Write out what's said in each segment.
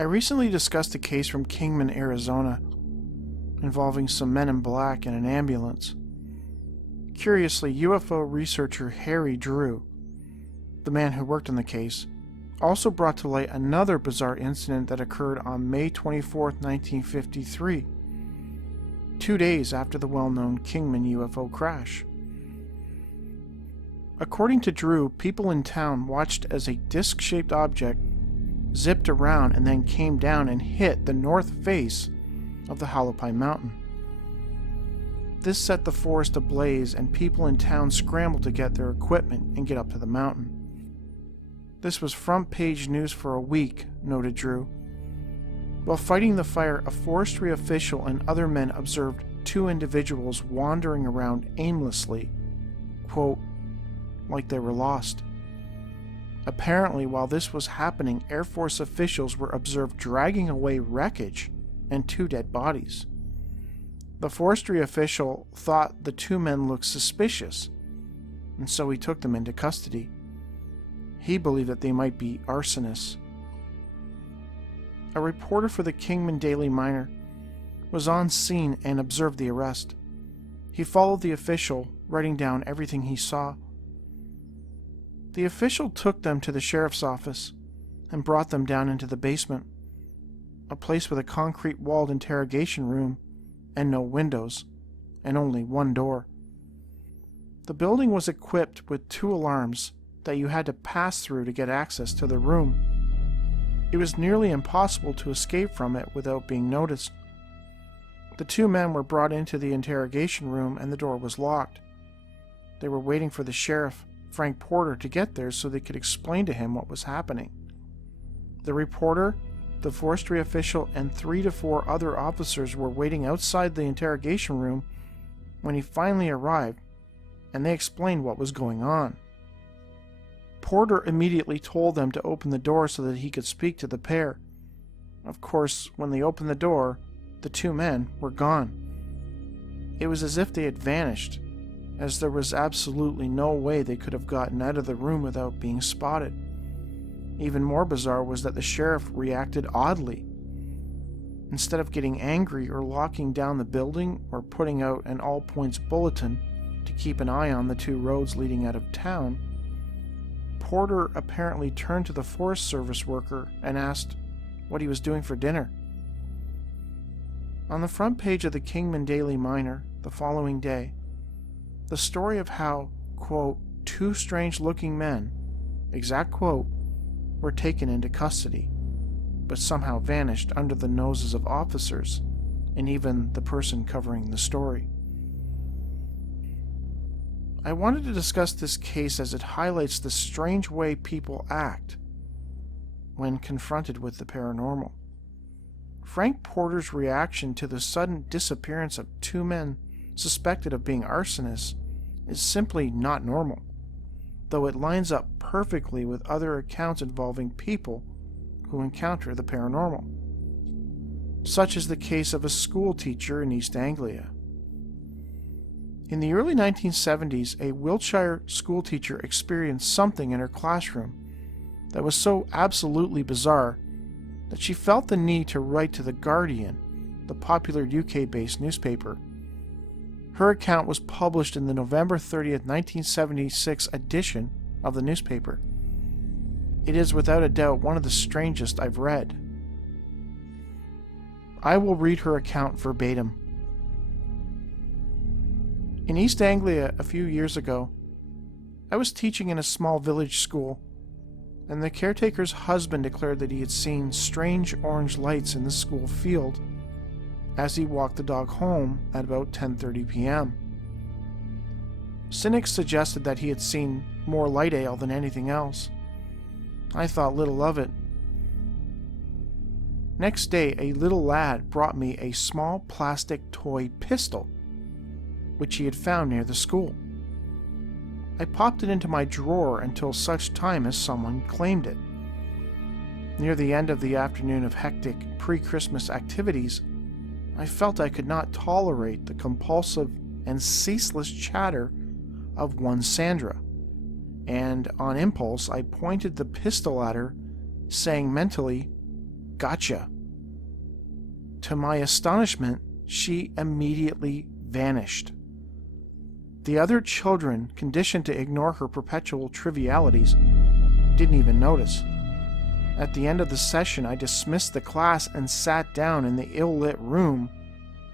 I recently discussed a case from Kingman, Arizona, involving some men in black in an ambulance. Curiously, UFO researcher Harry Drew, the man who worked on the case, also brought to light another bizarre incident that occurred on May 24, 1953, 2 days after the well-known Kingman UFO crash. According to Drew, people in town watched as a disc-shaped object zipped around and then came down and hit the north face of the Hualapai Mountain. This set the forest ablaze, and people in town scrambled to get their equipment and get up to the mountain. This was front-page news for a week, noted Drew. While fighting the fire, a forestry official and other men observed 2 individuals wandering around aimlessly, quote, like they were lost. Apparently, while this was happening, Air Force officials were observed dragging away wreckage and 2 dead bodies. The forestry official thought the 2 men looked suspicious, and so he took them into custody. He believed that they might be arsonists. A reporter for the Kingman Daily Miner was on scene and observed the arrest. He followed the official, writing down everything he saw. The official took them to the sheriff's office and brought them down into the basement, a place with a concrete-walled interrogation room and no windows, and only 1 door. The building was equipped with 2 alarms that you had to pass through to get access to the room. It was nearly impossible to escape from it without being noticed. The 2 men were brought into the interrogation room and the door was locked. They were waiting for the sheriff, Frank Porter, to get there so they could explain to him what was happening. The reporter, the forestry official, and 3 to 4 other officers were waiting outside the interrogation room when he finally arrived, and they explained what was going on. Porter immediately told them to open the door so that he could speak to the pair. Of course, when they opened the door, the 2 men were gone. It was as if they had vanished, as there was absolutely no way they could have gotten out of the room without being spotted. Even more bizarre was that the sheriff reacted oddly. Instead of getting angry or locking down the building or putting out an all-points bulletin to keep an eye on the 2 roads leading out of town, Porter apparently turned to the Forest Service worker and asked what he was doing for dinner. On the front page of the Kingman Daily Miner the following day, the story of how, quote, 2 strange-looking men, exact quote, were taken into custody, but somehow vanished under the noses of officers and even the person covering the story. I wanted to discuss this case as it highlights the strange way people act when confronted with the paranormal. Frank Porter's reaction to the sudden disappearance of 2 men suspected of being arsonists is simply not normal, though it lines up perfectly with other accounts involving people who encounter the paranormal, such as the case of a school teacher in East Anglia. In the early 1970s, a Wiltshire schoolteacher experienced something in her classroom that was so absolutely bizarre that she felt the need to write to The Guardian, the popular UK-based newspaper. Her account was published in the November 30th, 1976 edition of the newspaper. It is without a doubt one of the strangest I've read. I will read her account verbatim. In East Anglia a few years ago, I was teaching in a small village school, and the caretaker's husband declared that he had seen strange orange lights in the school field as he walked the dog home at about 10:30 p.m. Cynics suggested that he had seen more light ale than anything else. I thought little of it. Next day, a little lad brought me a small plastic toy pistol, which he had found near the school. I popped it into my drawer until such time as someone claimed it. Near the end of the afternoon of hectic pre-Christmas activities, I felt I could not tolerate the compulsive and ceaseless chatter of one Sandra, and on impulse I pointed the pistol at her, saying mentally, Gotcha. To my astonishment, she immediately vanished. The other children, conditioned to ignore her perpetual trivialities, didn't even notice. At the end of the session, I dismissed the class and sat down in the ill-lit room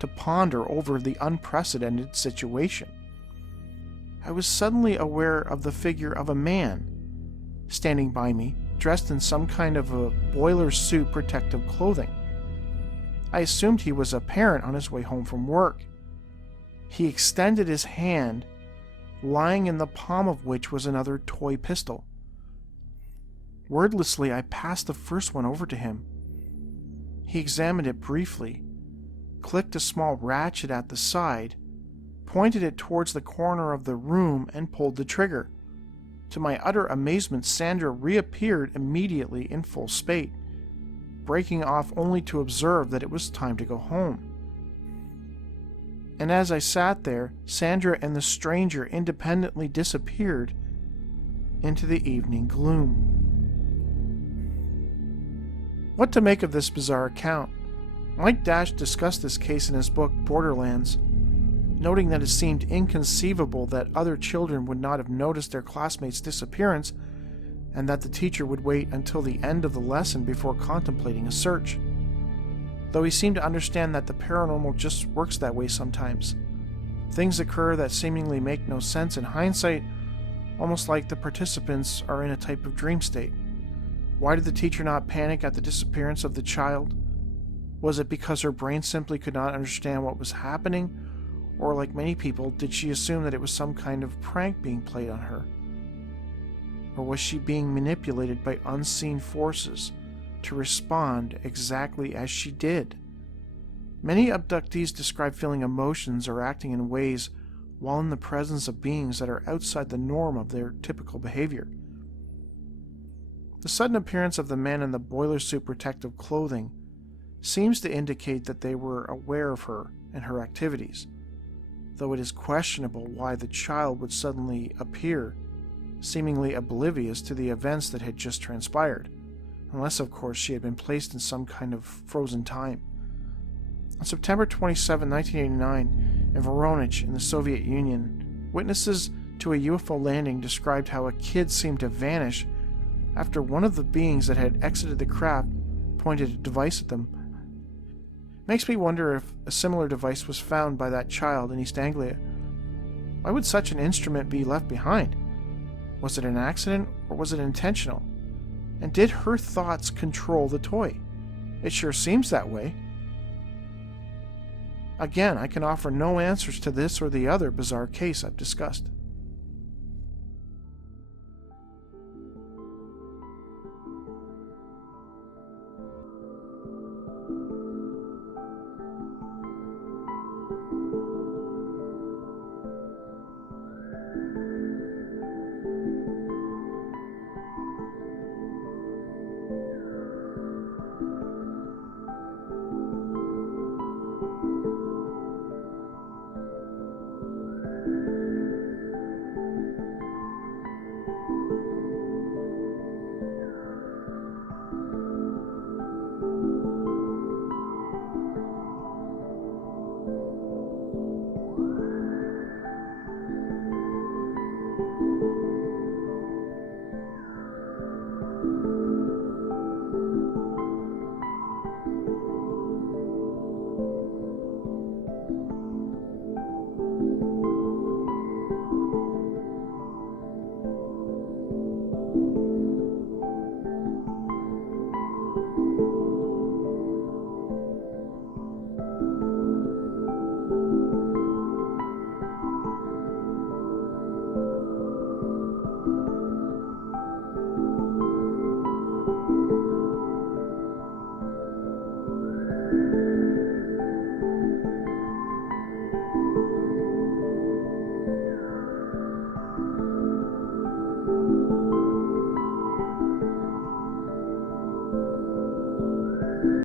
to ponder over the unprecedented situation. I was suddenly aware of the figure of a man standing by me, dressed in some kind of a boiler suit protective clothing. I assumed he was a parent on his way home from work. He extended his hand, lying in the palm of which was another toy pistol. Wordlessly, I passed the first one over to him. He examined it briefly, clicked a small ratchet at the side, pointed it towards the corner of the room, and pulled the trigger. To my utter amazement, Sandra reappeared immediately in full spate, breaking off only to observe that it was time to go home. And as I sat there, Sandra and the stranger independently disappeared into the evening gloom. What to make of this bizarre account? Mike Dash discussed this case in his book Borderlands, noting that it seemed inconceivable that other children would not have noticed their classmates' disappearance, and that the teacher would wait until the end of the lesson before contemplating a search. Though he seemed to understand that the paranormal just works that way sometimes. Things occur that seemingly make no sense in hindsight, almost like the participants are in a type of dream state. Why did the teacher not panic at the disappearance of the child? Was it because her brain simply could not understand what was happening? Or, like many people, did she assume that it was some kind of prank being played on her? Or was she being manipulated by unseen forces to respond exactly as she did? Many abductees describe feeling emotions or acting in ways while in the presence of beings that are outside the norm of their typical behavior. The sudden appearance of the man in the boiler suit protective clothing seems to indicate that they were aware of her and her activities, though it is questionable why the child would suddenly appear, seemingly oblivious to the events that had just transpired, unless of course she had been placed in some kind of frozen time. On September 27, 1989, in Voronezh in the Soviet Union, witnesses to a UFO landing described how a kid seemed to vanish after one of the beings that had exited the craft pointed a device at them. Makes me wonder if a similar device was found by that child in East Anglia. Why would such an instrument be left behind? Was it an accident, or was it intentional? And did her thoughts control the toy? It sure seems that way. Again, I can offer no answers to this or the other bizarre case I've discussed.